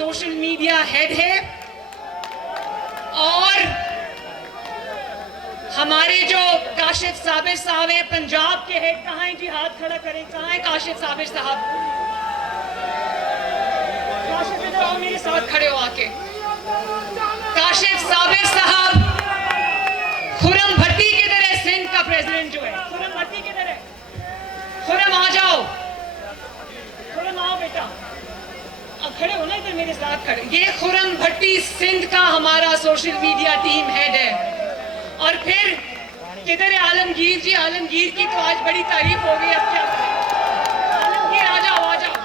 Social media head है, और हमारे जो काशिफ साबिर साहब हैं पंजाब के हेड, कहाँ हैं जी? हाथ खड़ा करें, कहाँ है काशिफ साबिर साहब? काशिफ इधर आओ, मेरे साथ खड़े हो आके। काशिफ साबिर साहब, खुरम भट्टी किधर है? सिंध का प्रेसिडेंट जो है, खुरम भट्टी किधर है? खुरम आ जाओ, खुरम आओ बेटा, अब खड़े हो ना इधर मेरे साथ खड़े। ये खुरम भट्टी सिंध का हमारा सोशल मीडिया टीम हेड है। और फिर किधर है आलमगीर जी? आलमगीर की तो आज बड़ी तारीफ हो गई, अब क्या करें? आलमगीर आ जाओ, आ जाओ।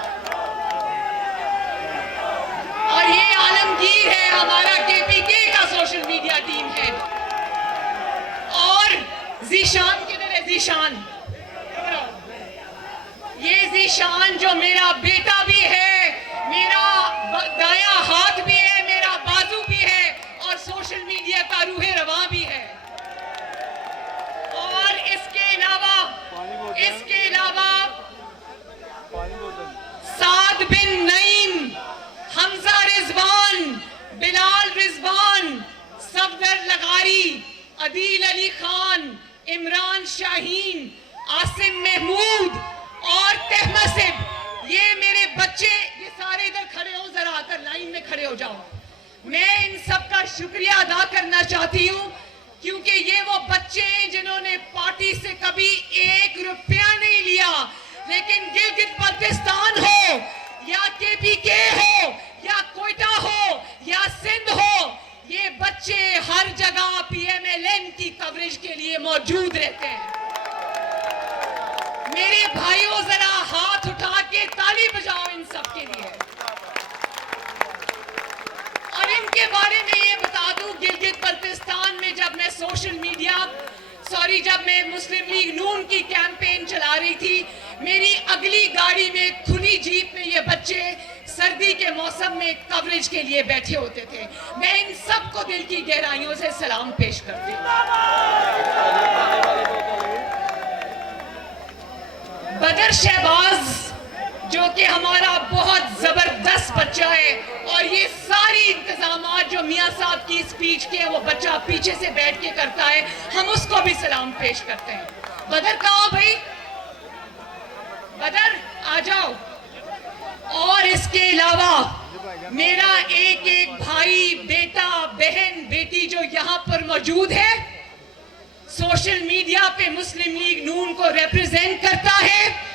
और ये आलमगीर है हमारा केपीके का सोशल मीडिया टीम हेड। और जीशान किधर है? जीशान, ये जीशान जो मेरा बेटा भी है, मेरा दायां हाथ भी है, मेरा बाजू भी है, और सोशल मीडिया का रूहे रवां भी है। और इसके अलावा साद बिन नईम, हमजा रिजवान, बिलाल रिजवान, सफदर लगारी, अदील अली खान, इमरान शाहीन, आसिम महमूद और तहमसिब, ये मेरे बच्चे, ये सारे इधर खड़े हो, जरा आकर लाइन में खड़े हो जाओ। मैं इन सब का शुक्रिया अदा करना चाहती हूँ, क्योंकि ये वो बच्चे हैं जिन्होंने पार्टी से कभी 1 रुपया नहीं लिया, लेकिन गिलगित बल्तिस्तान हो या केपीके हो या कोयटा हो या सिंध हो, ये बच्चे हर जगह पीएमएलएन की कवरेज के लिए मौजूद रहते हैं। मेरे भाइयों, जरा हाथ उठा के ताली बजाओ इन सब के लिए। और इनके बारे में ये बता दूं, गिलगित बल्तिस्तान में जब मैं मुस्लिम लीग नून की कैंपेन चला रही थी, मेरी अगली गाड़ी में खुली जीप में ये बच्चे सर्दी के मौसम में कवरेज के लिए बैठे होते थे। मैं इन सबको दिल की गहराइयों से सलाम पेश करती हूँ। बदर शहबाज जो कि हमारा बहुत जबरदस्त बच्चा है, और ये सारी इंतजामात जो मियां साहब की स्पीच के वो बच्चा पीछे से बैठ के करता है, हम उसको भी सलाम पेश करते हैं। बदर कहाँ हो भाई? बदर आ जाओ। और इसके अलावा मेरा एक एक भाई, बेटा, बहन, बेटी जो यहाँ पर मौजूद है, सोशल मीडिया पे मुस्लिम लीग नून को रिप्रेजेंट करता है,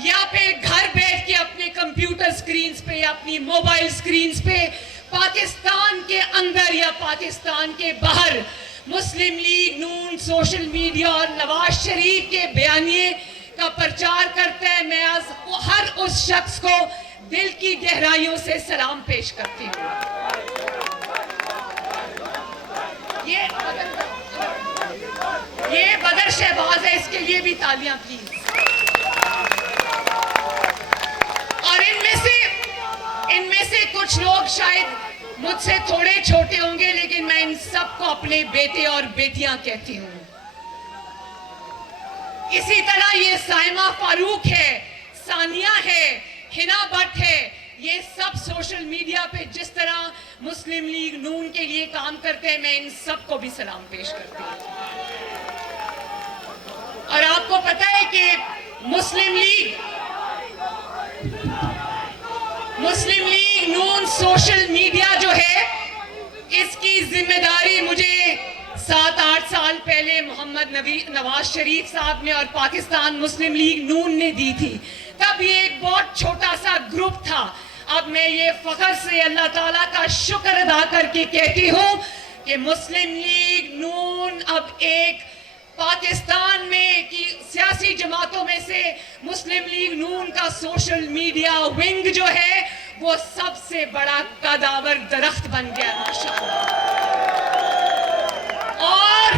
या फिर घर बैठ के अपने कंप्यूटर स्क्रीन्स पे या अपनी मोबाइल स्क्रीन्स पे पाकिस्तान के अंदर या पाकिस्तान के बाहर मुस्लिम लीग नून सोशल मीडिया और नवाज शरीफ के बयानिए का प्रचार करता है। मैं आज हर उस शख्स को दिल की गहराइयों से सलाम पेश करती हूँ। ये बदर शहबाज है, इसके लिए भी तालियां प्लीज। और इनमें से कुछ लोग शायद मुझसे थोड़े छोटे होंगे, लेकिन मैं इन सबको अपने बेटे और बेटियां कहती हूँ। इसी तरह ये साइमा फारूक है, सानिया है, हिना भट्ट है, ये सब सोशल मीडिया पे जिस तरह मुस्लिम लीग नून के लिए काम करते हैं, मैं इन सबको भी सलाम पेश करती हूँ। और आपको पता है कि मुस्लिम लीग नून सोशल मीडिया जो है, इसकी जिम्मेदारी मुझे 7-8 साल पहले मोहम्मद नवाज शरीफ साहब ने और पाकिस्तान मुस्लिम लीग नून ने दी थी। तब ये एक बहुत छोटा सा ग्रुप था। अब मैं ये फख्र से अल्लाह ताला का शुक्र अदा करके कहती हूँ कि मुस्लिम लीग नून अब एक पाकिस्तान में की सियासी जमातों में से मुस्लिम लीग नून का सोशल मीडिया विंग जो है वो सबसे बड़ा कदावर दरख्त बन गया माशाअल्लाह। और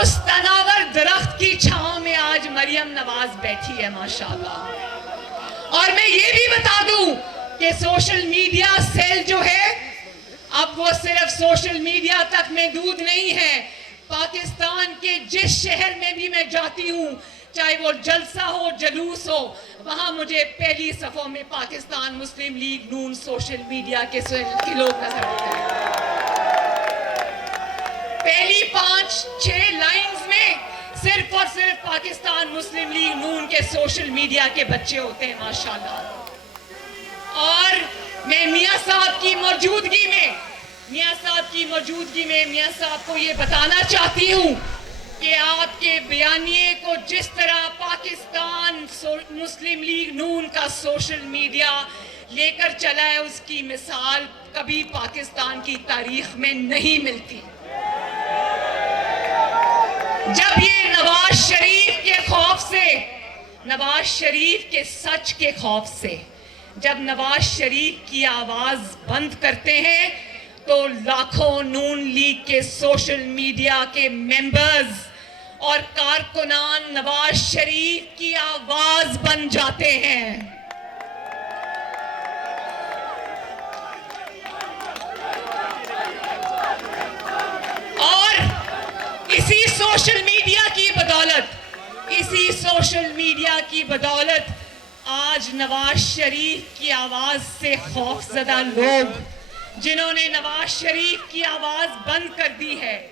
उस तनावर दरख्त की छांव में आज मरियम नवाज बैठी है माशाअल्लाह। और मैं ये भी बता दूं कि सोशल मीडिया सेल जो है, अब वो सिर्फ सोशल मीडिया तक महदूद नहीं है। पाकिस्तान के जिस शहर में भी मैं जाती हूँ, चाहे वो जलसा हो जलूस हो, वहां मुझे पहली सफों में पाकिस्तान मुस्लिम लीग नून सोशल मीडिया के लोग नजर आते हैं। पहली 5-6 लाइंस में सिर्फ और सिर्फ पाकिस्तान मुस्लिम लीग नून के सोशल मीडिया के बच्चे होते हैं माशाल्लाह। और मैं मियां साहब की मौजूदगी में मियां साहब को ये बताना चाहती हूँ कि आपके बयानिए को जिस तरह पाकिस्तान मुस्लिम लीग नून का सोशल मीडिया लेकर चला है, उसकी मिसाल कभी पाकिस्तान की तारीख में नहीं मिलती। जब ये नवाज शरीफ के खौफ से, नवाज शरीफ के सच के खौफ से जब नवाज शरीफ की आवाज बंद करते हैं, तो लाखों नून लीग के सोशल मीडिया के मेंबर्स और कारकुनान नवाज शरीफ की आवाज बन जाते हैं। और इसी सोशल मीडिया की बदौलत आज नवाज शरीफ की आवाज से खौफजदा लोग, जिन्होंने नवाज शरीफ की आवाज बंद कर दी है,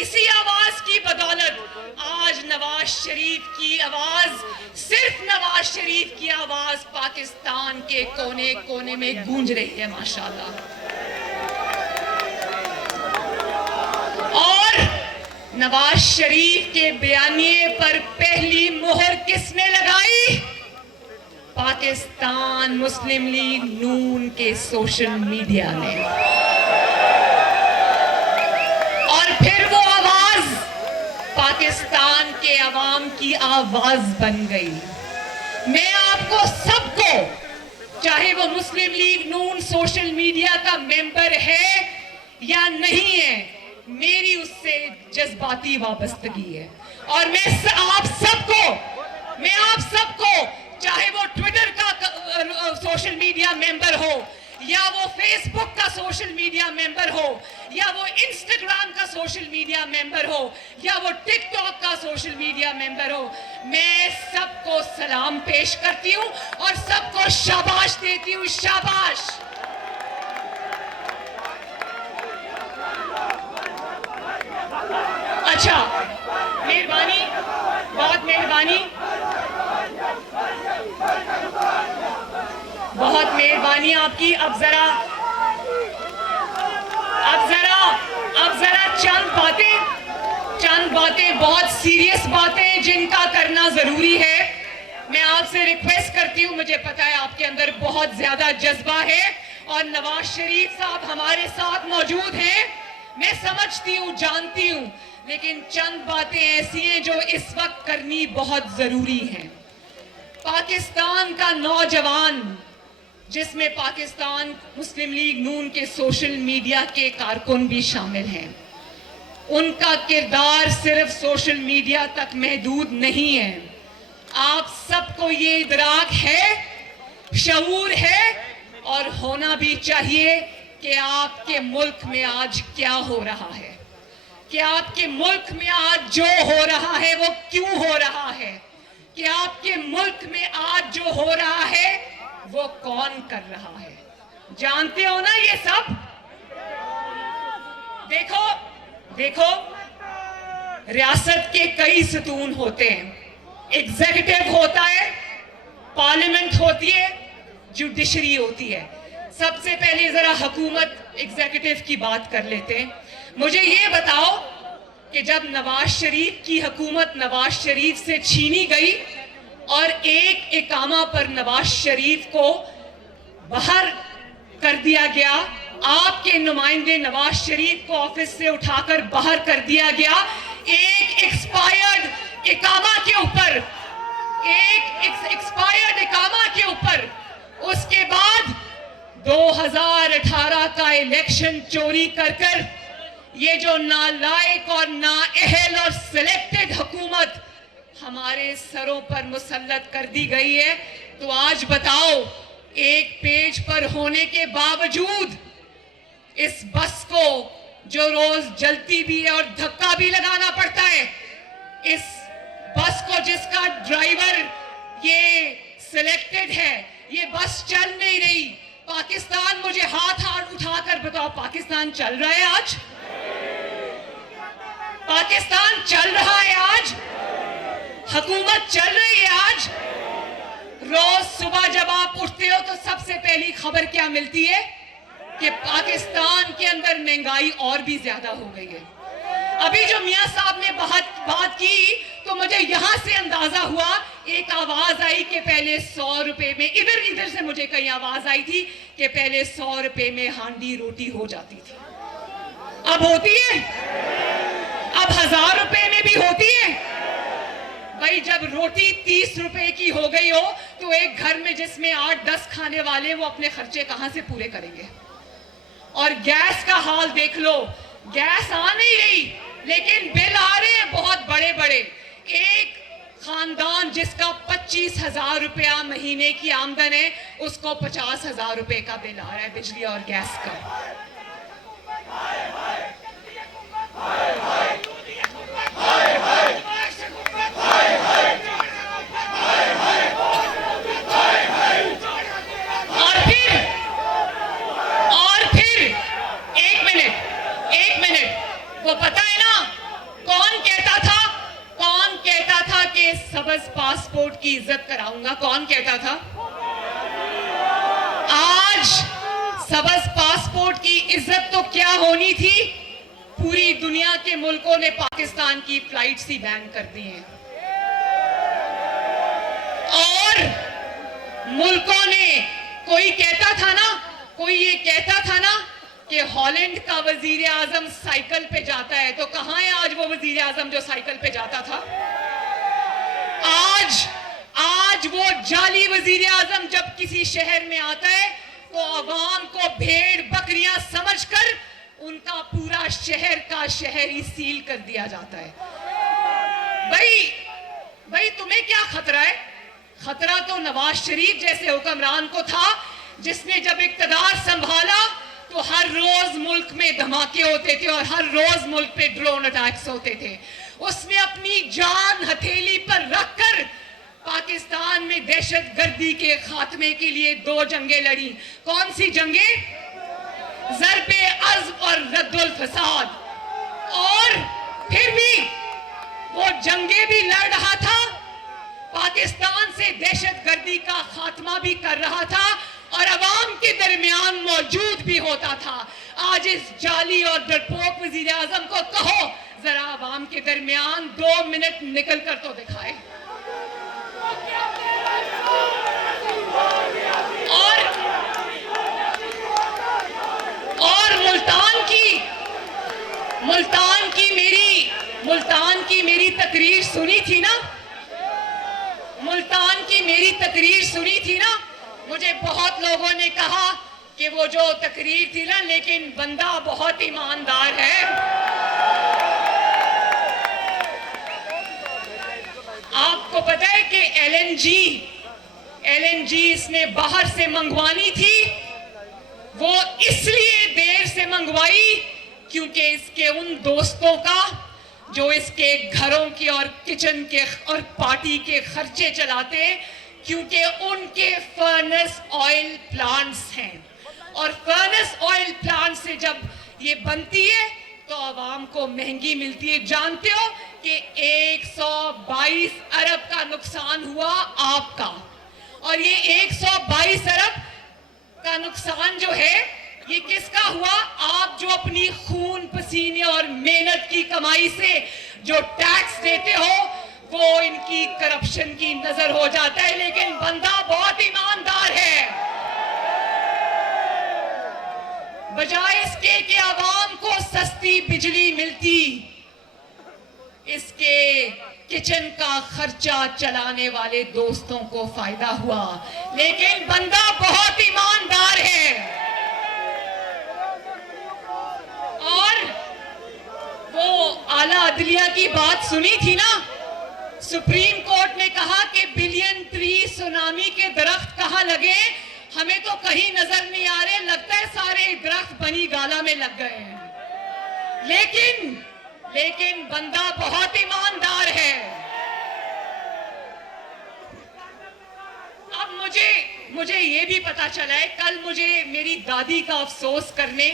इसी आवाज की बदौलत आज नवाज शरीफ की आवाज, सिर्फ नवाज शरीफ की आवाज पाकिस्तान के कोने कोने में गूंज रही है माशाल्लाह। और नवाज शरीफ के बयानिए पर पहली मोहर किसने लगाई? पाकिस्तान मुस्लिम लीग नून के सोशल मीडिया ने। और फिर वो आवाज पाकिस्तान के अवाम की आवाज बन गई। मैं आपको सबको, चाहे वो मुस्लिम लीग नून सोशल मीडिया का मेंबर है या नहीं है, मेरी उससे जज्बाती वाबस्तगी है। और मैं आप सबको चाहे वो ट्विटर का सोशल मीडिया मेंबर हो, या वो फेसबुक का सोशल मीडिया मेंबर हो, या वो इंस्टाग्राम का सोशल मीडिया मेंबर हो, या वो टिकटॉक का सोशल मीडिया मेंबर हो, मैं सबको सलाम पेश करती हूं और सबको शाबाश देती हूं। शाबाश। अच्छा, मेहरबानी, बहुत मेहरबानी, बहुत मेहरबानी आपकी। अब जरा चंद बातें बहुत सीरियस बातें जिनका करना जरूरी है। मैं आपसे रिक्वेस्ट करती हूं, मुझे पता है आपके अंदर बहुत ज्यादा जज्बा है और नवाज शरीफ साहब हमारे साथ मौजूद हैं, मैं समझती हूं, जानती हूं, लेकिन चंद बातें ऐसी हैं जो इस वक्त करनी बहुत जरूरी है। पाकिस्तान का नौजवान, जिसमें पाकिस्तान मुस्लिम लीग नून के सोशल मीडिया के कारकुन भी शामिल हैं, उनका किरदार सिर्फ सोशल मीडिया तक महदूद नहीं है। आप सबको ये इदराक है, शऊर है और होना भी चाहिए कि आपके मुल्क में आज क्या हो रहा है, कि आपके मुल्क में आज जो हो रहा है वो क्यों हो रहा है, कि आपके मुल्क में आज जो हो रहा है वो कौन कर रहा है। जानते हो ना ये सब? देखो, रियासत के कई सतून होते हैं। एग्जीक्यूटिव होता है, पार्लियामेंट होती है, जुडिशरी होती है। सबसे पहले जरा हुकूमत एग्जीक्यूटिव की बात कर लेते हैं। मुझे ये बताओ कि जब नवाज शरीफ की हुकूमत नवाज शरीफ से छीनी गई और एक इकामा पर नवाज शरीफ को बाहर कर दिया गया, आपके नुमाइंदे नवाज शरीफ को ऑफिस से उठाकर बाहर कर दिया गया, एक एक्सपायर्ड इकामा के ऊपर, उसके बाद 2018 का इलेक्शन चोरी कर ये जो नालायक और नाअहल और सिलेक्टेड हुकूमत हमारे सरों पर मुसल्लत कर दी गई है। तो आज बताओ, एक पेज पर होने के बावजूद इस बस को जो रोज जलती भी है और धक्का भी लगाना पड़ता है, इस बस को जिसका ड्राइवर ये सिलेक्टेड है, ये बस चल नहीं रही। पाकिस्तान, मुझे हाथ उठाकर बताओ, पाकिस्तान चल रहा है आज? पाकिस्तान चल रहा है आज? हुकूमत चल रही है आज? रोज सुबह जब आप उठते हो तो सबसे पहली खबर क्या मिलती है कि पाकिस्तान के अंदर महंगाई और भी ज्यादा हो गई है। अभी जो मियां साहब ने बात की तो मुझे यहां से अंदाजा हुआ, एक आवाज आई कि पहले 100 रुपए में, इधर से मुझे कहीं आवाज आई थी कि पहले 100 रुपए में हांडी रोटी हो जाती थी। अब होती है? अब 1000 रुपए में भी होती है? भाई जब रोटी 30 रुपए की हो गई हो तो एक घर में जिसमें 8-10 खाने वाले, वो अपने खर्चे कहां से पूरे करेंगे? और गैस का हाल देख लो, गैस आ नहीं रही लेकिन बिल आ रहे हैं बहुत बड़े बड़े। एक खानदान जिसका 25,000 रुपया महीने की आमदन है, उसको 50,000 रुपए का बिल आ रहा है बिजली और गैस का। एक मिनट, वो पता है ना कौन कहता था कि सबज पासपोर्ट की इज्जत कराऊंगा? कौन कहता था? आज सबज पासपोर्ट की इज्जत तो क्या होनी थी, पूरी दुनिया के मुल्कों ने पाकिस्तान की फ्लाइट्स ही बैन कर दी हैं। और मुल्कों ने, कोई ये कहता था ना कि हॉलैंड का वजीर आजम साइकिल पे जाता है, तो कहां है आज वो वजीर आजम जो साइकिल पे जाता था? आज वो जाली वजीर आजम जब किसी शहर में आता है तो अवाम को भेड़ बकरियां समझकर उनका पूरा शहर का शहर ही सील कर दिया जाता है। भाई तुम्हें क्या खतरा है? खतरा तो नवाज शरीफ जैसे हुक्मरान को था, जिसने जब इक्तदार संभाला तो हर रोज मुल्क में धमाके होते थे और हर रोज मुल्क पे ड्रोन अटैक्स होते थे। उसने अपनी जान हथेली पर रखकर पाकिस्तान में दहशतगर्दी के खात्मे के लिए 2 जंगें लड़ी। कौन सी जंगें? ज़र्बे अज़्म और रद्दुल फसाद। और फिर भी वो जंगें भी लड़ रहा था, पाकिस्तान से दहशतगर्दी का खात्मा भी कर रहा था और अवाम के दरमियान मौजूद भी होता था। आज इस जाली और डरपोक वजीर आजम को कहो जरा अवाम के दरमियान 2 मिनट निकल कर तो दिखाए। और मुल्तान की मेरी तकरीर सुनी थी ना? मुल्तान की मेरी तकरीर सुनी थी ना? मुझे बहुत लोगों ने कहा कि वो जो तकरीर थी ना, लेकिन बंदा बहुत ईमानदार है। आपको पता है कि एलएनजी इसने बाहर से मंगवानी थी, वो इसलिए देर से मंगवाई क्योंकि इसके उन दोस्तों का जो इसके घरों के और किचन के और पार्टी के खर्चे चलाते हैं, क्योंकि उनके फर्नेस ऑयल प्लांट्स हैं और फर्नेस ऑयल प्लांट से जब ये बनती है तो आवाम को महंगी मिलती है। जानते हो कि 122 अरब का नुकसान हुआ आपका, और ये 122 अरब का नुकसान जो है ये किसका हुआ? आप जो अपनी खून पसीने और मेहनत की कमाई से जो टैक्स देते हो वो इनकी करप्शन की नजर हो जाता है, लेकिन बंदा बहुत ईमानदार है। बजाय इसके कि आवाम को सस्ती बिजली मिलती, इसके किचन का खर्चा चलाने वाले दोस्तों को फायदा हुआ, लेकिन बंदा बहुत ईमानदार है। और वो आला अदलिया की बात सुनी थी ना? सुप्रीम कोर्ट ने कहा कि बिलियन ट्री सुनामी के दरख्त कहां लगे, हमें तो कहीं नजर नहीं आ रहे, लगता है सारे दरख्त बनी गाला में लग गए हैं। लेकिन बंदा बहुत ईमानदार है। मुझे ये भी पता चला है, कल मुझे मेरी दादी का अफसोस करने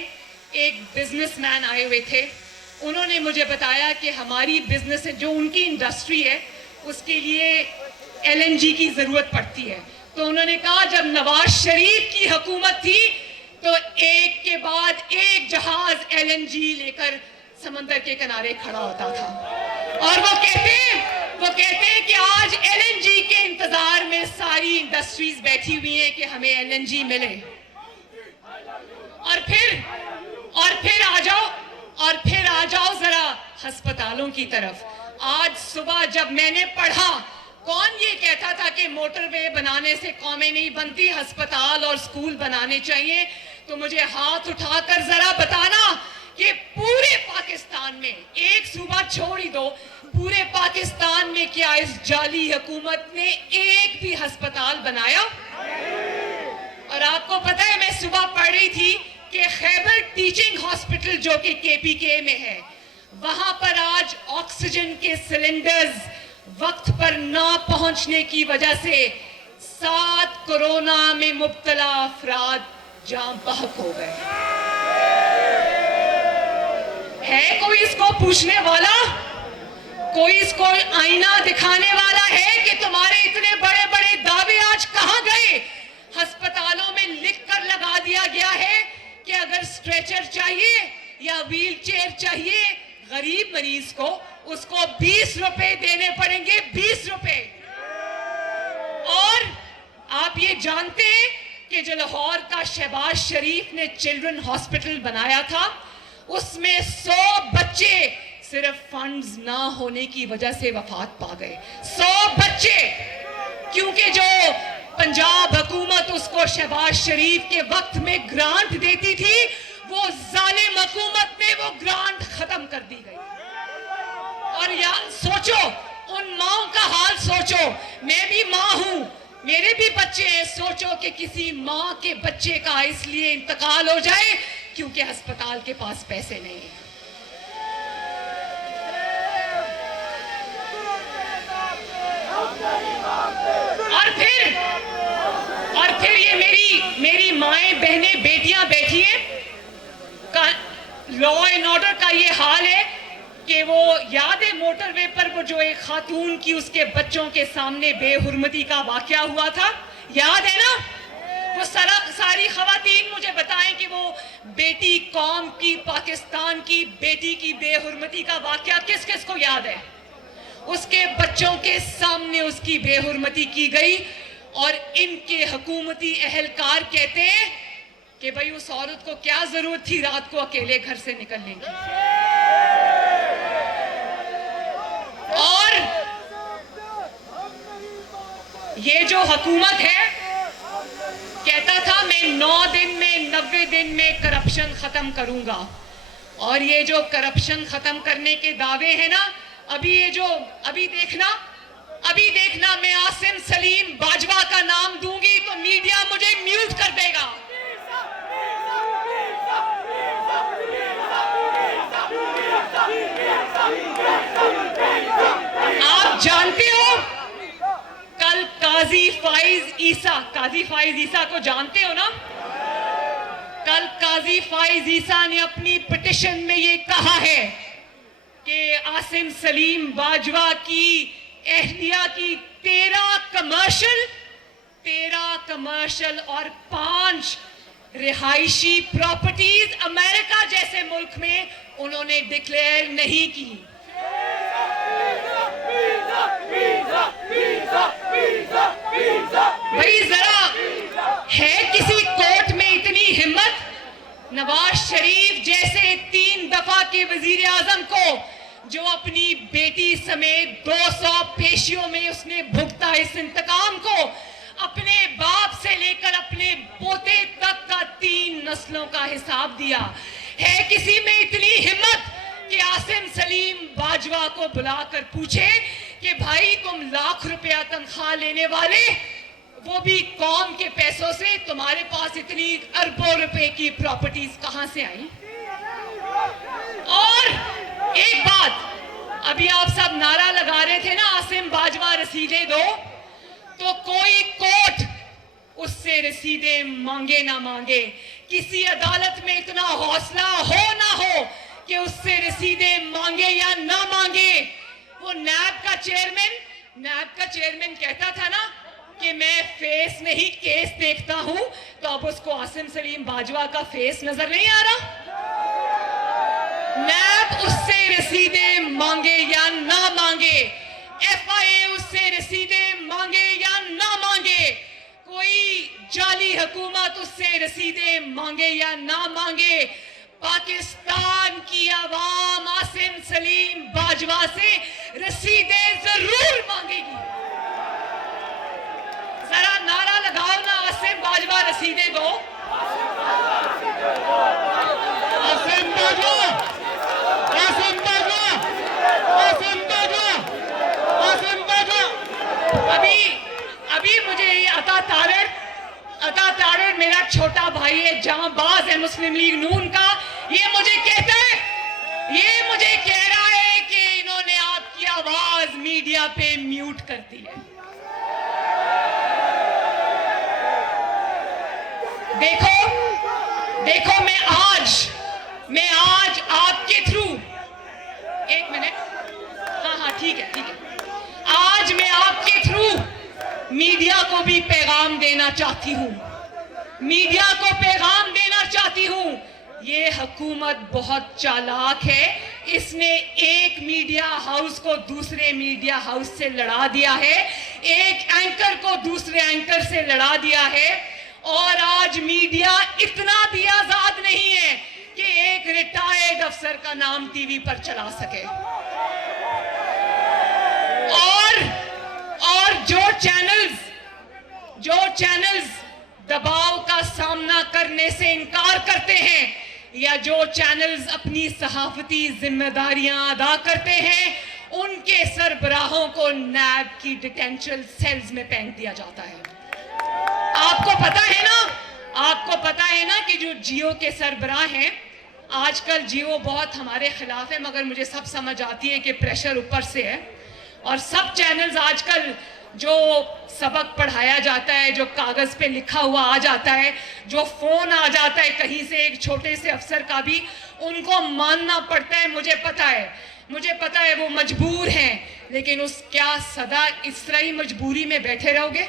एक बिजनेसमैन आए हुए थे। उन्होंने मुझे बताया कि हमारी बिजनेस है, जो उनकी इंडस्ट्री है, उसके लिए LNG की ज़रूरत पड़ती है। तो उन्होंने कहा जब नवाज शरीफ की हुकूमत थी तो एक के बाद एक जहाज LNG लेकर समंदर के किनारे खड़ा होता था। और वो कहते हैं कि आज LNG के इंतजार में सारी इंडस्ट्रीज बैठी हुई हैं कि हमें LNG मिले। और फिर आ जाओ जरा अस्पतालों की तरफ। आज सुबह जब मैंने पढ़ा, कौन ये कहता था कि मोटरवे बनाने से कौमें नहीं बनती, अस्पताल और स्कूल बनाने चाहिए, तो मुझे हाथ उठाकर जरा बताना कि पूरे पाकिस्तान में, एक सूबा छोड़ ही दो, पूरे पाकिस्तान में क्या इस जाली हुकूमत ने एक भी अस्पताल बनाया? और आपको पता है, मैं सुबह पढ़ रही थी कि खैबर टीचिंग हॉस्पिटल जो कि KPK में है, वहां पर आज ऑक्सीजन के सिलेंडर्स वक्त पर ना पहुंचने की वजह से 7 कोरोना में मुब्तला अफराद जान बहक हो गए। है कोई इसको पूछने वाला? कोई इसको आईना दिखाने वाला है कि तुम्हारे इतने बड़े बड़े दावे आज कहां गए? अस्पतालों में लिख कर लगा दिया गया है कि अगर स्ट्रेचर चाहिए या व्हील चेयर चाहिए गरीब मरीज को, उसको 20 रुपए देने पड़ेंगे, 20 रुपए। और आप ये जानते हैं कि जो लाहौर का शहबाज शरीफ ने चिल्ड्रन हॉस्पिटल बनाया था, उसमें 100 बच्चे सिर्फ फंड्स ना होने की वजह से वफात पा गए। 100 बच्चे, क्योंकि जो पंजाब हुकूमत उसको शहबाज शरीफ के वक्त में ग्रांट देती थी, वो जालिम हुकूमत में वो ग्रांट खत्म कर दी गई। और यार सोचो, उन माओं का हाल सोचो। मैं भी माँ हूं, मेरे भी बच्चे हैं। सोचो कि किसी माँ के बच्चे का इसलिए इंतकाल हो जाए क्योंकि अस्पताल के पास पैसे नहीं है। और फिर ये मेरी माएं, बहनें, बेटियां बैठी हैं, लॉ एंड ऑर्डर का ये हाल है कि वो याद है मोटरवे पर वो जो एक खातून की उसके बच्चों के सामने बेहुरमती का वाकया हुआ था, याद है ना? वो सारी खवातीन मुझे बताएं कि वो बेटी कौम की, पाकिस्तान की बेटी की बेहुरमती का वाकया किस किस को याद है? उसके बच्चों के सामने उसकी बेहुरमती की गई और इनके हुकूमती अहलकार कहते हैं कि भाई उस औरत को क्या जरूरत थी रात को अकेले घर से निकलने की। और ये जो हुकूमत है, कहता था मैं 9 दिन में, 90 दिन में करप्शन खत्म करूंगा। और ये जो करप्शन खत्म करने के दावे हैं ना, अभी देखना मैं आसिम सलीम बाजवा का नाम दूंगी तो मीडिया मुझे म्यूट कर देगा। आप जानते हो, कल काजी फाइज ईसा को जानते हो ना? कल काजी फाइज ईसा ने अपनी पिटिशन में ये कहा है कि आसिम सलीम बाजवा की एहलिया की 13 कमर्शियल और 5 रिहायशी प्रॉपर्टीज अमेरिका जैसे मुल्क में उन्होंने डिक्लेयर नहीं की। भाई जरा है किसी कोर्ट में इतनी हिम्मत? नवाज शरीफ जैसे 3 दफा के वजीर आजम को, जो अपनी बेटी समेत 200 पेशियों में उसने भुगता इस इंतकाम को, अपने बाप से लेकर अपने पोते तक का 3 नस्लों का हिसाब दिया। है किसी में इतनी हिम्मत कि आसिम सलीम बाजवा को बुलाकर पूछे कि भाई तुम लाख रुपया तनख्वाह लेने वाले, वो भी कौम के पैसों से, तुम्हारे पास इतनी अरबों रुपए की प्रॉपर्टीज कहां से आई? और एक बात, अभी आप सब नारा लगा रहे थे ना, आसिम बाजवा रसीदें दो, तो कोई कोर्ट उससे रसीदे मांगे ना मांगे। किसी अदालत में इतना हौसला हो ना हो कि उससे रसीदे मांगे या ना मांगे। वो नैब का चेयरमैन कहता था ना कि मैं फेस नहीं केस देखता हूं, तो अब उसको आसिम सलीम बाजवा का फेस नजर नहीं आ रहा। नैब उससे रसीदे मांगे या ना मांगे, एफआईए उससे रसीदे मांगे या ना मांगे, कोई जाली हुकूमत उससे रसीदे मांगे या ना मांगे, पाकिस्तान की आवाम आसिम सलीम बाजवा से रसीदे जरूर मांगेगी। जरा नारा लगाओ ना, आसिम बाजवा रसीदे दो। आसिम बाजवा, आसिम बाजवा, आसिम बाजवा, आसिम बाजवा। अभी मुझे अता तारड़ मेरा छोटा भाई है, जांबाज है मुस्लिम लीग नून का, ये मुझे कह रहा है कि इन्होंने आपकी आवाज मीडिया पे म्यूट कर दी है। देखो मैं आज आपके थ्रू, एक मिनट, हाँ ठीक है, आज मैं आपके थ्रू मीडिया को भी पैगाम देना चाहती हूं। ये हुकूमत बहुत चालाक है, इसने एक मीडिया हाउस को दूसरे मीडिया हाउस से लड़ा दिया है, एक एंकर को दूसरे एंकर से लड़ा दिया है, और आज मीडिया इतना भी आजाद नहीं है कि एक रिटायर्ड अफसर का नाम टीवी पर चला सके। और जो चैनल्स दबाव का सामना करने से इनकार करते हैं, या जो चैनल्स अपनी सहाफती जिम्मेदारियां अदा करते हैं, उनके सरबराहों को नैब की डिटेंशन सेल्स में फेंक दिया जाता है। आपको पता है ना कि जो जियो के सरबराह हैं, आजकल जियो बहुत हमारे खिलाफ है, मगर मुझे सब समझ आती है कि प्रेशर ऊपर से है, और सब चैनल्स आजकल जो सबक पढ़ाया जाता है, जो कागज पे लिखा हुआ आ जाता है, जो फोन आ जाता है कहीं से एक छोटे से अफसर का भी, उनको मानना पड़ता है। मुझे पता है वो मजबूर हैं, लेकिन क्या सदा इस तरह ही मजबूरी में बैठे रहोगे?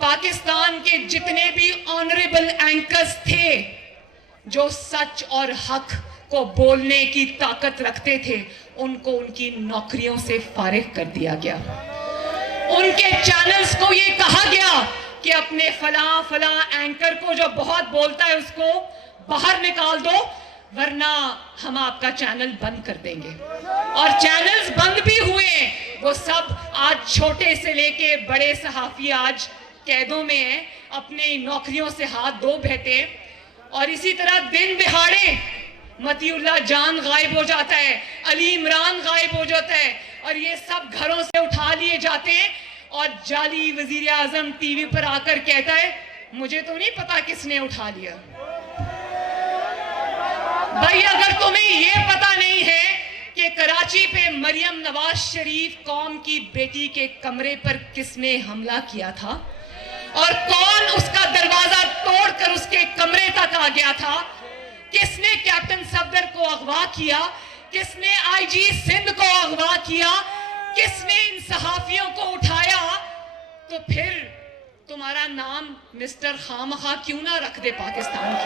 पाकिस्तान के जितने भी ऑनरेबल एंकर्स थे जो सच और हक को बोलने की ताकत रखते थे, उनको उनकी नौकरियों से फारिग कर दिया गया। उनके चैनल्स को ये कहा गया कि अपने फला एंकर को जो बहुत बोलता है उसको बाहर निकाल दो, वरना हम आपका चैनल बंद कर देंगे। और चैनल्स बंद भी हुए। वो सब आज छोटे से लेके बड़े सहाफी आज कैदों में हैं, अपने नौकरियों से हाथ धो बैठे। और इसी तरह दिन दिहाड़े मतीउल्लाह जान गायब हो जाता है, अली इमरान गायब हो जाता है, और ये सब घरों से उठा लिए जाते हैं, और जाली वजीर आजम टीवी पर आकर कहता है मुझे तो नहीं पता किसने उठा लिया। भाई, अगर तुम्हें ये पता नहीं है कि कराची पे मरियम नवाज शरीफ कौम की बेटी के कमरे पर किसने हमला किया था, और कौन उसका दरवाजा तोड़कर उसके कमरे तक आ गया था, किसने कैप्टन सफदर को अगवा किया, किसने आईजी सिंध को अगवा किया, किसने इन सहाफियों को उठाया, तो फिर तुम्हारा नाम मिस्टर खामखा क्यों ना रख दे पाकिस्तान की।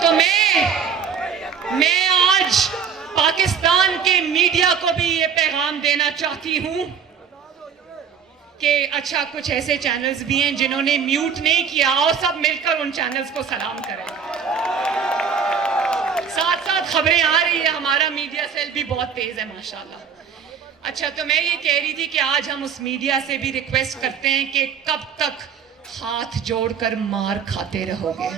तो मैं आज पाकिस्तान के मीडिया को भी ये पैगाम देना चाहती हूं कि अच्छा, कुछ ऐसे चैनल्स भी हैं जिन्होंने म्यूट नहीं किया, और सब मिलकर उन चैनल्स को सलाम करें। साथ साथ खबरें आ रही है, हमारा मीडिया सेल भी बहुत तेज है माशाल्लाह। अच्छा, तो मैं ये कह रही थी कि आज हम उस मीडिया से भी रिक्वेस्ट करते हैं कि कब तक हाथ जोड़कर मार खाते रहोगे?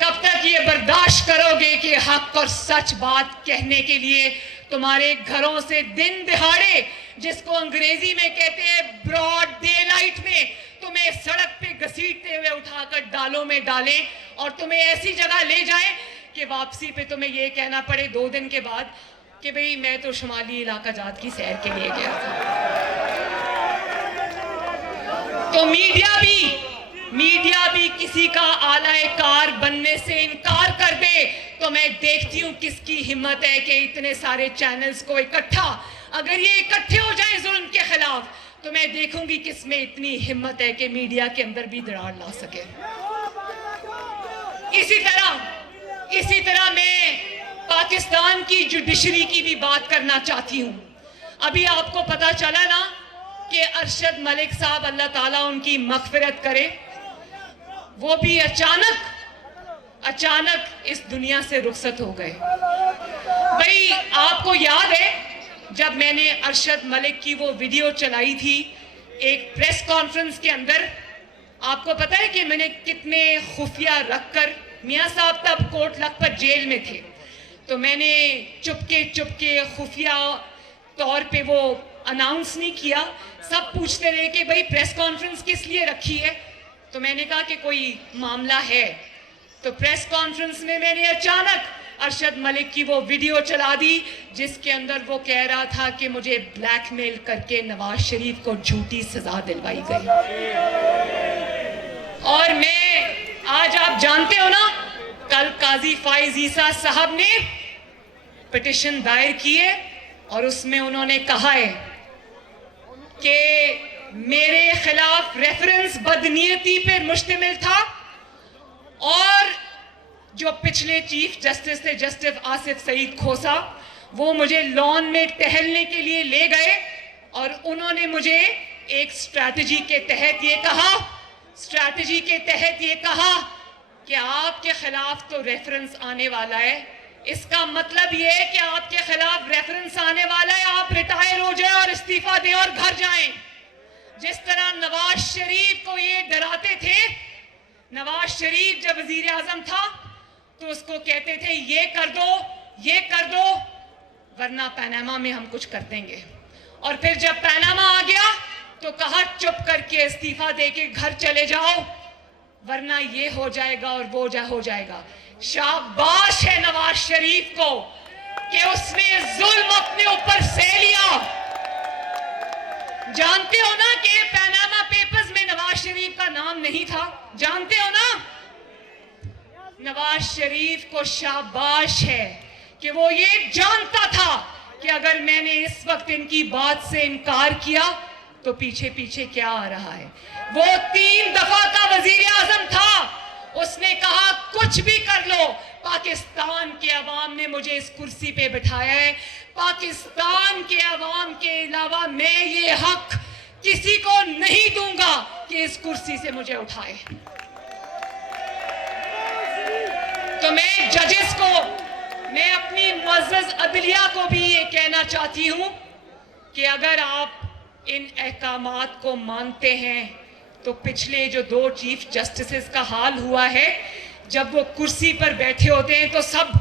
कब तक ये बर्दाश्त करोगे कि हक और सच बात कहने के लिए तुम्हारे घरों से दिन दिहाड़े, जिसको अंग्रेजी में कहते हैं ब्रॉड डे लाइट में, तुम्हें सड़क पे घसीटते हुए उठाकर डालों में डालें और तुम्हें ऐसी जगह ले जाएं कि वापसी पे तुम्हें ये कहना पड़े 2 दिन के बाद कि भाई मैं तो शुमाली इलाका जात की सैर के लिए गया था। तो मीडिया भी किसी का आलाए कार बनने से इनकार कर दे तो मैं देखती हूँ किसकी हिम्मत है कि इतने सारे चैनल्स को इकट्ठा, अगर ये इकट्ठे हो जाए जुल्म के खिलाफ, तो मैं देखूंगी किसमें इतनी हिम्मत है कि मीडिया के अंदर भी दरार ला सके। इसी तरह मैं पाकिस्तान की जुडिशरी की भी बात करना चाहती हूँ। अभी आपको पता चला ना कि अरशद मलिक साहब, अल्लाह ताला उनकी मगफिरत करे, वो भी अचानक इस दुनिया से रुखसत हो गए। भाई आपको याद है जब मैंने अरशद मलिक की वो वीडियो चलाई थी एक प्रेस कॉन्फ्रेंस के अंदर, आपको पता है कि मैंने कितने खुफिया रखकर, मियां साहब तब कोट लखपत जेल में थे, तो मैंने चुपके खुफिया तौर पे वो अनाउंस नहीं किया। सब पूछते रहे कि भाई प्रेस कॉन्फ्रेंस किस लिए रखी है, तो मैंने कहा कि कोई मामला है। तो प्रेस कॉन्फ्रेंस में मैंने अचानक अरशद मलिक की वो वीडियो चला दी जिसके अंदर वो कह रहा था कि मुझे ब्लैकमेल करके नवाज शरीफ को झूठी सजा दिलवाई गई। और मैं आज, आप जानते हो ना, कल काजी फाइज ईसा साहब ने पिटिशन दायर की है और उसमें उन्होंने कहा है कि मेरे खिलाफ रेफरेंस बदनीयती पर मुश्तमिल था और जो पिछले चीफ जस्टिस थे जस्टिस आसिफ सईद खोसा, वो मुझे लॉन में टहलने के लिए ले गए और उन्होंने मुझे एक स्ट्रैटेजी के तहत ये कहा कि आपके खिलाफ तो रेफरेंस आने वाला है। इसका मतलब ये है कि आपके खिलाफ रेफरेंस आने वाला है, आप रिटायर हो जाएं और इस्तीफा दें और घर जाएं। जिस तरह नवाज शरीफ को ये डराते थे, नवाज शरीफ जब वजीर आजम था तो उसको कहते थे ये कर दो वरना पनामा में हम कुछ कर देंगे, और फिर जब पनामा आ गया तो कहा चुप करके इस्तीफा देके घर चले जाओ वरना ये हो जाएगा और वो हो जाएगा। शाबाश है नवाज शरीफ को कि उसने जुल्म अपने ऊपर सह लिया। जानते हो ना कि पनामा पेपर्स में नवाज शरीफ का नाम नहीं था, जानते हो ना? नवाज शरीफ को शाबाश है कि वो ये जानता था कि अगर मैंने इस वक्त इनकी बात से इनकार किया तो पीछे पीछे क्या आ रहा है। वो 3 दफा का वजीर आजम था, उसने कहा कुछ भी कर लो, पाकिस्तान के अवाम ने मुझे इस कुर्सी पे बिठाया है, पाकिस्तान के अवाम के अलावा मैं ये हक किसी को नहीं दूंगा कि इस कुर्सी से मुझे उठाए। तो मैं जजेस को, मैं अपनी मुअज़्ज़ज़ अदलिया को भी ये कहना चाहती हूं कि अगर आप इन अहकामात को मानते हैं तो पिछले जो 2 चीफ जस्टिस का हाल हुआ है, जब वो कुर्सी पर बैठे होते हैं तो सब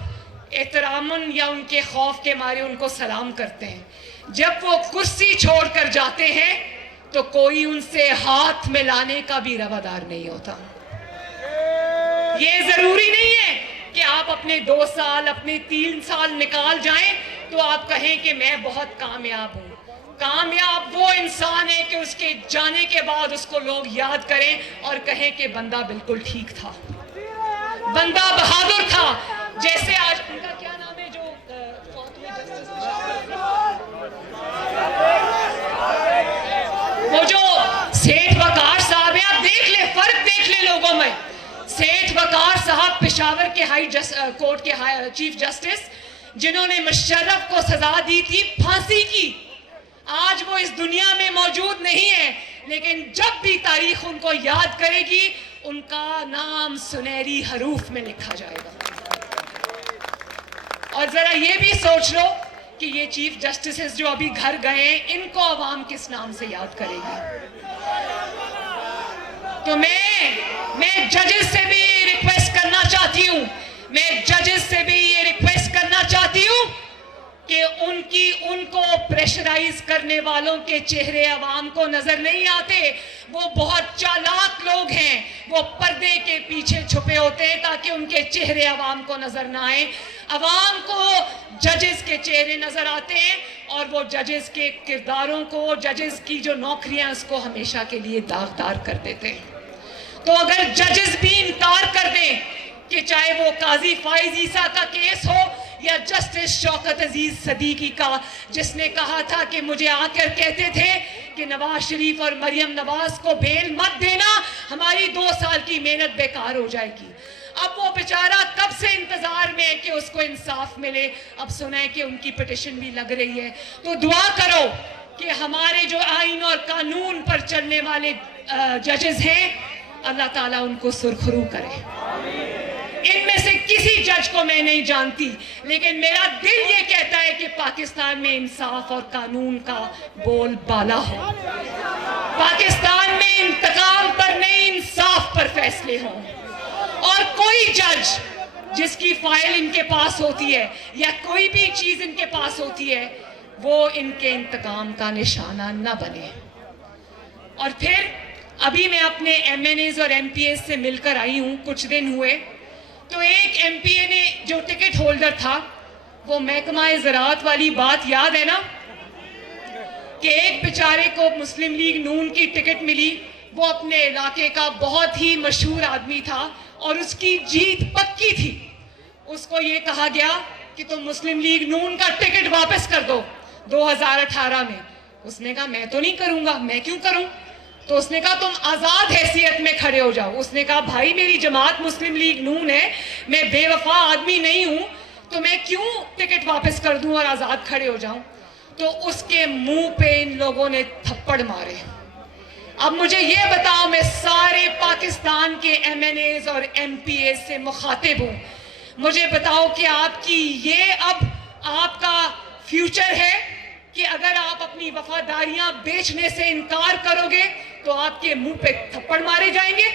एहतरामन या उनके खौफ के मारे उनको सलाम करते हैं, जब वो कुर्सी छोड़कर जाते हैं तो कोई उनसे हाथ मिलाने का भी रवादार नहीं होता। ये जरूरी नहीं है कि आप अपने 2 साल, अपने 3 साल निकाल जाएं तो आप कहें कि मैं बहुत कामयाब हूं। कामयाब वो इंसान है कि उसके जाने के बाद उसको लोग याद करें और कहें कि बंदा बिल्कुल ठीक था, बंदा बहादुर था। जैसे आज उनका क्या नाम है जो वो जो सेठ वकार साहब है, आप देख ले, फर्क देख ले लोगों में। सेठ वकार साहब पेशावर के कोर्ट के चीफ जस्टिस, जिन्होंने मुशर्रफ को सजा दी थी फांसी की, आज वो इस दुनिया में मौजूद नहीं है, लेकिन जब भी तारीख उनको याद करेगी उनका नाम सुनहरी हरूफ में लिखा जाएगा। और जरा ये भी सोच लो कि ये चीफ जस्टिस जो अभी घर गए हैं, इनको आवाम किस नाम से याद करेगी। तो मैं जजेस से भी रिक्वेस्ट करना चाहती हूँ, कि उनको प्रेशराइज करने वालों के चेहरे आवाम को नजर नहीं आते। वो बहुत चालाक लोग हैं, वो पर्दे के पीछे छुपे होते हैं ताकि उनके चेहरे आवाम को नजर ना आए। अवाम को जजेस के चेहरे नजर आते हैं और वो जजेस के किरदारों को, जजेस की जो नौकरियां, उसको हमेशा के लिए दागदार कर देते हैं। तो अगर जजेस भी इनकार कर दें कि चाहे वो काजी फाइज ईसा का केस हो या जस्टिस शौकत अजीज सदीकी का, जिसने कहा था कि मुझे आकर कहते थे कि नवाज शरीफ और मरियम नवाज को बेल मत देना, हमारी 2 साल की मेहनत बेकार हो जाएगी। अब वो बेचारा कब से इंतजार में है कि उसको इंसाफ मिले। अब सुना है कि उनकी पिटिशन भी लग रही है। तो दुआ करो कि हमारे जो आइन और कानून पर चलने वाले जजेस हैं, अल्लाह ताला उनको सुरखरू करे। इनमें से किसी जज को मैं नहीं जानती, लेकिन मेरा दिल ये कहता है कि पाकिस्तान में इंसाफ और कानून का बोलबाला हो। पाकिस्तान में इंतकाम पर नहीं, इंसाफ पर फैसले हों। और कोई जज जिसकी फाइल इनके पास होती है या कोई भी चीज इनके पास होती है, वो इनके इंतकाम का निशाना न बने। और फिर अभी मैं अपने MNAs और MPAs से मिलकर आई हूं, कुछ दिन हुए। तो एक MPA ने, जो टिकट होल्डर था, वो महकमा ज़राअत वाली बात याद है ना, कि एक बेचारे को मुस्लिम लीग नून की टिकट मिली। वो अपने इलाके का बहुत ही मशहूर आदमी था और उसकी जीत पक्की थी। उसको ये कहा गया कि तुम मुस्लिम लीग नून का टिकट वापस कर दो 2018 में। उसने कहा मैं तो नहीं करूंगा, मैं क्यों करूं? तो उसने कहा तुम आजाद हैसियत में खड़े हो जाओ। उसने कहा भाई मेरी जमात मुस्लिम लीग नून है, मैं बेवफा आदमी नहीं हूं, तो मैं क्यों टिकट वापस कर दूं और आजाद खड़े हो जाऊं? तो उसके मुंह पे इन लोगों ने थप्पड़ मारे। अब मुझे ये बताओ, मैं सारे पाकिस्तान के MNAs और MPAs से मुखातिब हूं, मुझे बताओ कि आपकी ये अब आपका फ्यूचर है कि अगर आप अपनी वफादारियां बेचने से इनकार करोगे तो आपके मुंह पे थप्पड़ मारे जाएंगे?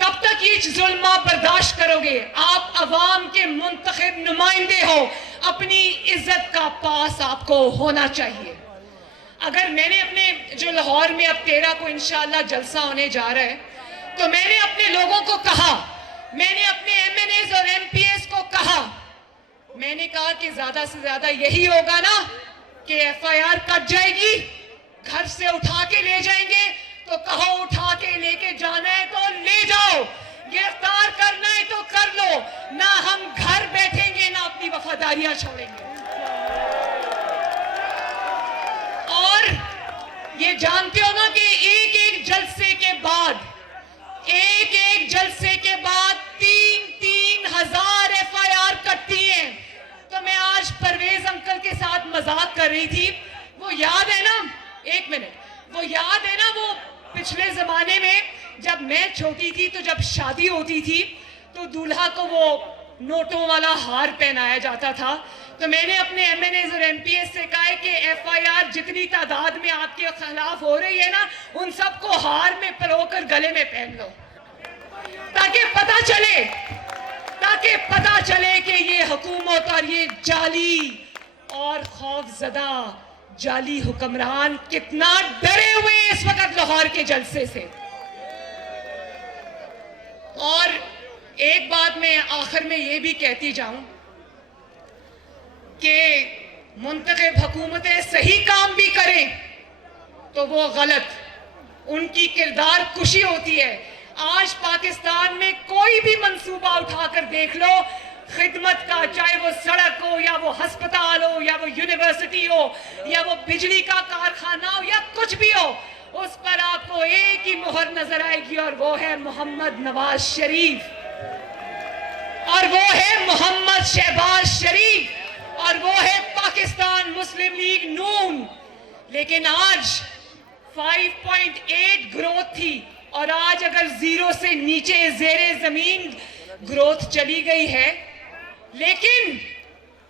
कब तक ये जुल्म बर्दाश्त करोगे? आप अवाम के मुंतखब नुमाइंदे हो, अपनी इज्जत का पास आपको होना चाहिए। अगर मैंने अपने जो लाहौर में अब 13 को इंशाअल्लाह जलसा होने जा रहा है, तो मैंने अपने लोगों को कहा, मैंने अपने MNAs और MPAs को कहा, मैंने कहा कि ज्यादा से ज्यादा यही होगा ना कि FIR कट जाएगी, घर से उठा के ले जाएंगे, तो कहो उठा के लेके जाना है तो ले जाओ, गिरफ्तार करना है तो कर लो, ना हम घर बैठेंगे ना अपनी वफादारियां छोड़ेंगे। और ये जानते हो ना कि एक एक जलसे के बाद 3-3 हजार FIR कटती है। तो मैं आज परवेज अंकल के साथ मजाक कर रही थी, वो याद है ना, एक मिनट, वो याद है ना वो पिछले जमाने में जब मैं छोटी थी, तो जब शादी होती थी तो दूल्हा को वो नोटों वाला हार पहनाया जाता था। तो मैंने अपने MNAs और MPAs से कहा है कि FIR जितनी तादाद में आपके खिलाफ हो रही है ना, उन सबको हार में परोकर गले में पहन लो, ताकि पता चले कि ये हुकूमत और ये जाली और खौफजदा जाली हुक्मरान कितना डरे हुए इस वक्त लाहौर के जलसे से। और एक बात मैं आखिर में ये भी कहती जाऊं कि मुंतखब हुकूमतें सही काम भी करें तो वो गलत, उनकी किरदार कुशी होती है। आज पाकिस्तान में कोई भी मंसूबा उठाकर देख लो खिदमत का, चाहे वो सड़क हो या वो अस्पताल हो या वो यूनिवर्सिटी हो या वो बिजली का कारखाना हो या कुछ भी हो, उस पर आपको एक ही मुहर नजर आएगी और वो है मोहम्मद नवाज शरीफ, और वो है मोहम्मद शहबाज शरीफ, और वो है पाकिस्तान मुस्लिम लीग नून। लेकिन आज 5.8 ग्रोथ थी और आज अगर 0 से नीचे ज़ेरे जमीन ग्रोथ चली गई है, लेकिन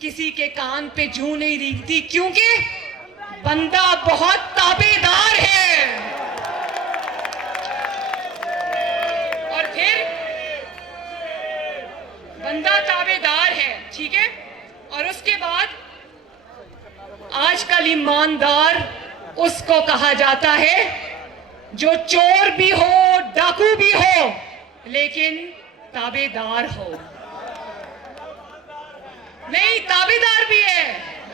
किसी के कान पे जूं नहीं रेंगती, क्योंकि बंदा बहुत ताबेदार है। और फिर बंदा ताबेदार है, ठीक है। और उसके बाद आजकल ईमानदार उसको कहा जाता है जो चोर भी हो, डाकू भी हो, लेकिन ताबेदार हो। नहीं, ताबेदार भी है।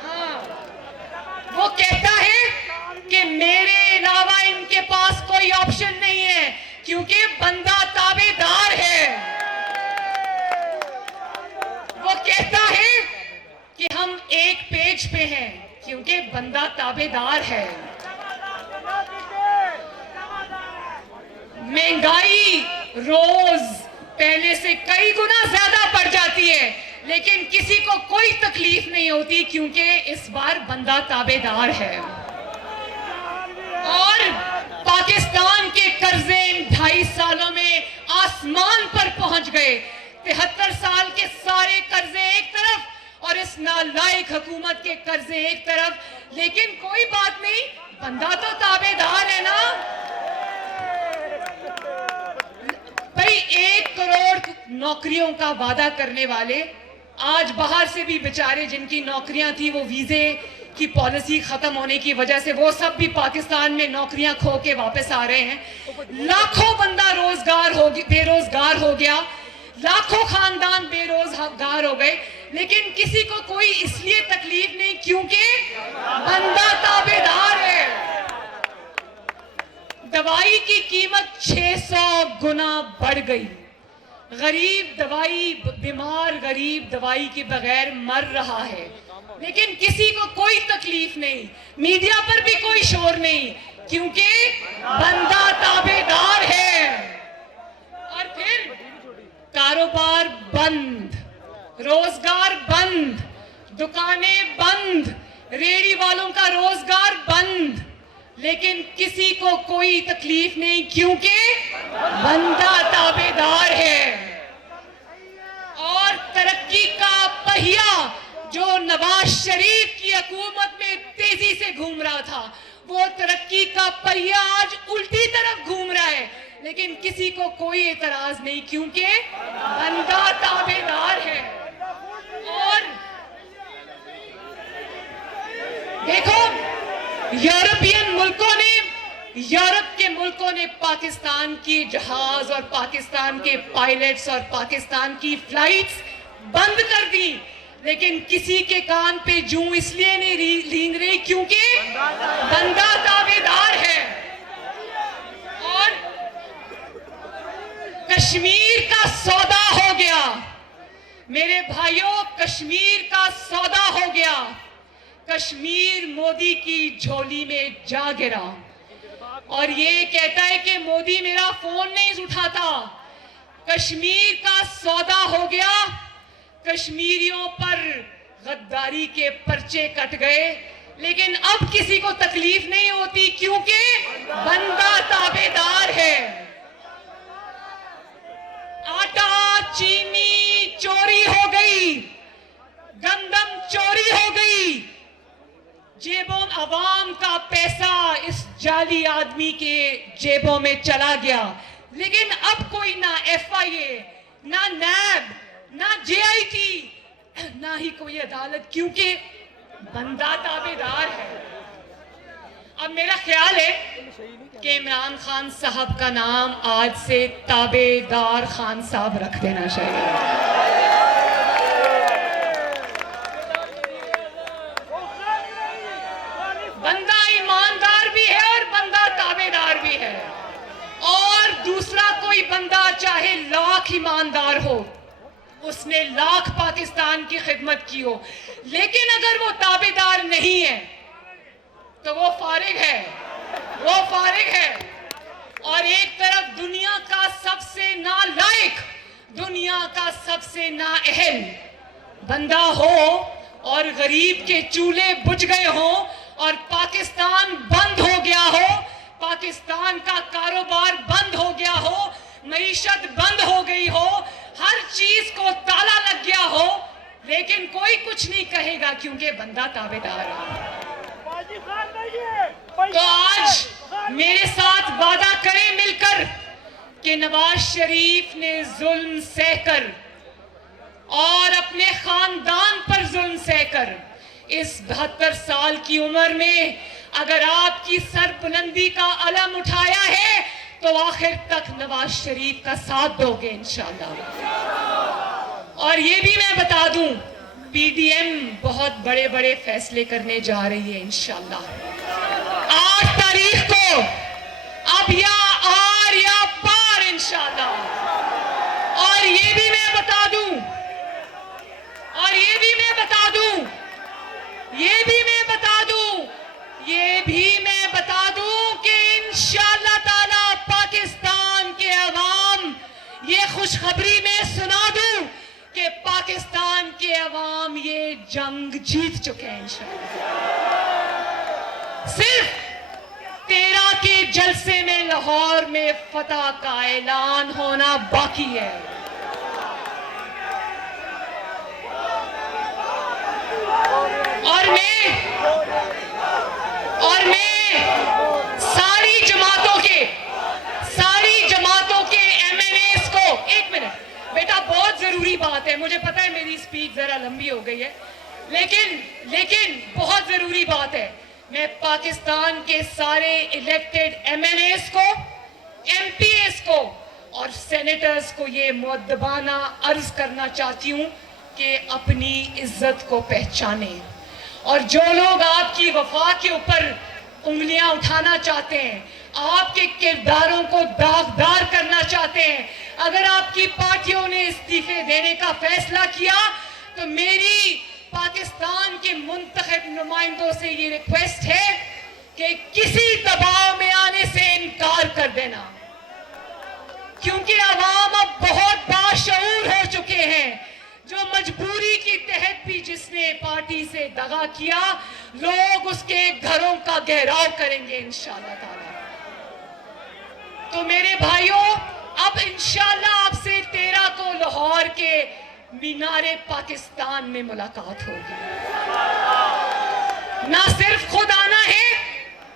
हाँ, वो कहता है कि मेरे अलावा इनके पास कोई ऑप्शन नहीं है क्योंकि बंदा ताबेदार है। वो कहता है कि हम एक पेज पे हैं क्योंकि बंदा ताबेदार है। महंगाई रोज पहले से कई गुना ज्यादा बढ़ जाती है लेकिन किसी को कोई तकलीफ नहीं होती क्योंकि इस बार बंदा ताबेदार है। और पाकिस्तान के कर्जे इन 2.5 सालों में आसमान पर पहुंच गए। 73 साल के सारे कर्जे एक तरफ और इस नालायक हुकूमत के कर्जे एक तरफ, लेकिन कोई बात नहीं, बंदा तो ताबेदार है ना भाई। 1 करोड़ नौकरियों का वादा करने वाले आज बाहर से भी बेचारे जिनकी नौकरियां थी, वो वीजे की पॉलिसी खत्म होने की वजह से वो सब भी पाकिस्तान में नौकरियां खो के वापस आ रहे हैं। लाखों बंदा बेरोजगार हो गया, लाखों खानदान बेरोजगार हो गए, लेकिन किसी को कोई इसलिए तकलीफ नहीं क्योंकि बंदा ताबेदार है। दवाई की कीमत 600 गुना बढ़ गई। बीमार गरीब दवाई के बगैर मर रहा है, लेकिन किसी को कोई तकलीफ नहीं, मीडिया पर भी कोई शोर नहीं क्योंकि बंदा ताबेदार है। और फिर कारोबार बंद, रोजगार बंद, दुकानें बंद, रेहड़ी वालों का रोजगार बंद, लेकिन किसी को कोई तकलीफ नहीं क्योंकि बंदा ताबेदार है। और तरक्की का पहिया जो नवाज शरीफ की हुकूमत में तेजी से घूम रहा था, वो तरक्की का पहिया आज उल्टी तरफ घूम रहा है, लेकिन किसी को कोई एतराज नहीं क्योंकि बंदा ताबेदार है। और देखो, यूरोप के मुल्कों ने पाकिस्तान की जहाज और पाकिस्तान के पायलट्स और पाकिस्तान की फ्लाइट्स बंद कर दी, लेकिन किसी के कान पे जूं इसलिए नहीं रींग रही क्योंकि बंदा ताबेदार है। और कश्मीर का सौदा हो गया मेरे भाइयों, कश्मीर का सौदा हो गया। कश्मीर मोदी की झोली में जा गिरा और ये कहता है कि मोदी मेरा फोन नहीं उठाता। कश्मीर का सौदा हो गया, कश्मीरियों पर गद्दारी के पर्चे कट गए, लेकिन अब किसी को तकलीफ नहीं होती क्योंकि बंदा ताबेदार है। आटा चीनी चोरी हो गई, गंदम चोरी हो गई, जेबों अवाम का पैसा इस जाली आदमी के जेबों में चला गया, लेकिन अब कोई ना FIA, ना नैब, ना JIT, ना ही कोई अदालत क्योंकि बंदा ताबेदार है। अब मेरा ख्याल है कि इमरान खान साहब का नाम आज से ताबेदार खान साहब रख देना चाहिए। बंदा ईमानदार भी है और बंदा ताबेदार भी है। और दूसरा कोई बंदा चाहे लाख ईमानदार हो, उसने लाख पाकिस्तान की खिदमत की हो, लेकिन अगर वो ताबेदार नहीं है तो वो फारिग है, वो फारिग है। और एक तरफ दुनिया का सबसे नालायक, दुनिया का सबसे नाअहल बंदा हो और गरीब के चूल्हे बुझ गए हो और पाकिस्तान बंद हो गया हो, पाकिस्तान का कारोबार बंद हो गया हो, मईशत बंद हो गई हो, हर चीज को ताला लग गया हो, लेकिन कोई कुछ नहीं कहेगा क्योंकि बंदा ताबेदार है। तो आज मेरे साथ वादा करें मिलकर कि नवाज शरीफ ने जुल्म सहकर और अपने खानदान पर जुल्म सहकर इस 72 साल की उम्र में अगर आपकी सरबुलंदी का अलम उठाया है तो आखिर तक नवाज शरीफ का साथ दोगे इंशाल्लाह। और ये भी मैं बता दूं पीडीएम बहुत बड़े बड़े फैसले करने जा रही है इंशाल्लाह। 8 तारीख को अब या आर या पार इंशाल्लाह। और ये भी मैं बता दूं, और ये भी मैं बता दूं, ये भी मैं बता दूं, ये भी मैं बता दूं कि इंशाल्लाह ताला पाकिस्तान के अवाम, ये खुशखबरी में सुना दूं कि पाकिस्तान के अवाम ये जंग जीत चुके हैं इंशाल्लाह। सिर्फ 13 के जलसे में लाहौर में फतह का ऐलान होना बाकी है। और मैं सारी जमातों के एमएनएस को, एक मिनट बेटा, बहुत जरूरी बात है, मुझे पता है मेरी स्पीच जरा लंबी हो गई है, लेकिन बहुत जरूरी बात है। मैं पाकिस्तान के सारे इलेक्टेड एमएनएस को, एमपीएस को और सेनेटर्स को ये मुअद्दबाना अर्ज करना चाहती हूं कि अपनी इज्जत को पहचाने। और जो लोग आपकी वफा के ऊपर उंगलियां उठाना चाहते हैं, आपके किरदारों को दागदार करना चाहते हैं, अगर आपकी पार्टियों ने इस्तीफे देने का फैसला किया तो मेरी पाकिस्तान के मुंतखब नुमाइंदों से ये रिक्वेस्ट है कि किसी दबाव में आने से इनकार कर देना, क्योंकि अवाम अब बहुत बाशऊर हो चुके हैं। जो मजबूरी की तहत भी जिसने पार्टी से दगा किया, लोग उसके घरों का घेराव करेंगे इंशाल्लाह ताला। तो मेरे भाइयों, अब इंशाल्लाह आपसे 13 को लाहौर के मीनारे पाकिस्तान में मुलाकात होगी। ना सिर्फ खुद आना है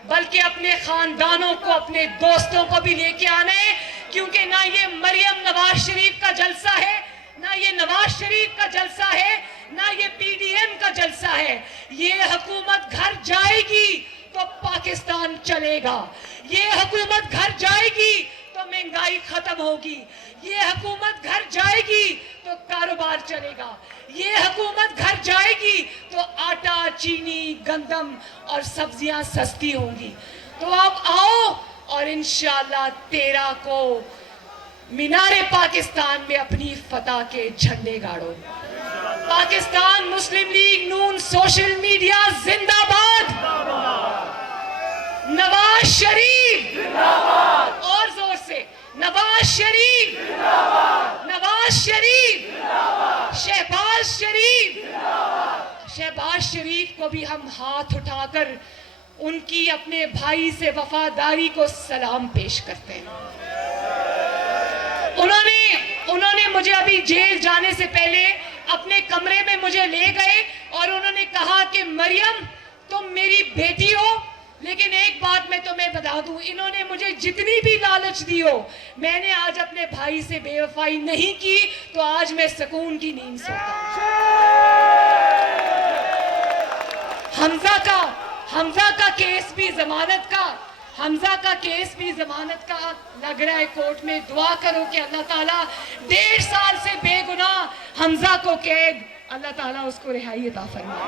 बल्कि अपने खानदानों को, अपने दोस्तों को भी लेके आना है, क्योंकि ना ये मरियम नवाज शरीफ का जलसा है, ना ये नवाज शरीफ का जलसा है, ना ये पीडीएम का जलसा है। ये हुकूमत घर जाएगी तो पाकिस्तान चलेगा। ये हुकूमत घर जाएगी तो महंगाई खत्म होगी। ये हुकूमत घर जाएगी तो कारोबार चलेगा। ये हुकूमत घर जाएगी तो आटा, चीनी, गंदम और सब्जियां सस्ती होंगी। तो अब आओ और इंशाल्लाह 13 को मीनारे पाकिस्तान में अपनी फतह के झंडे गाड़ो। पाकिस्तान मुस्लिम लीग नून सोशल मीडिया जिंदाबाद। नवाज शरीफ जिंदाबाद। और जोर से नवाज शरीफ जिंदाबाद। नवाज शरीफ जिंदाबाद। शहबाज शरीफ जिंदाबाद। शहबाज शरीफ को भी हम हाथ उठाकर उनकी अपने भाई से वफादारी को सलाम पेश करते हैं। उन्होंने मुझे अभी जेल जाने से पहले अपने कमरे में मुझे ले गए और उन्होंने कहा कि मरियम तुम मेरी बेटी हो, लेकिन एक बात मैं तुम्हें बता दूं, इन्होंने मुझे जितनी भी लालच दी हो, मैंने आज अपने भाई से बेवफाई नहीं की, तो आज मैं सुकून की नींद सोता हूं। हमजा का केस भी जमानत का, हमजा का केस भी जमानत का लग रहा है कोर्ट में। दुआ करो कि अल्लाह ताला 1.5 साल से बेगुनाह हमजा को कैद, अल्लाह ताला उसको रिहाई अता फरमाए।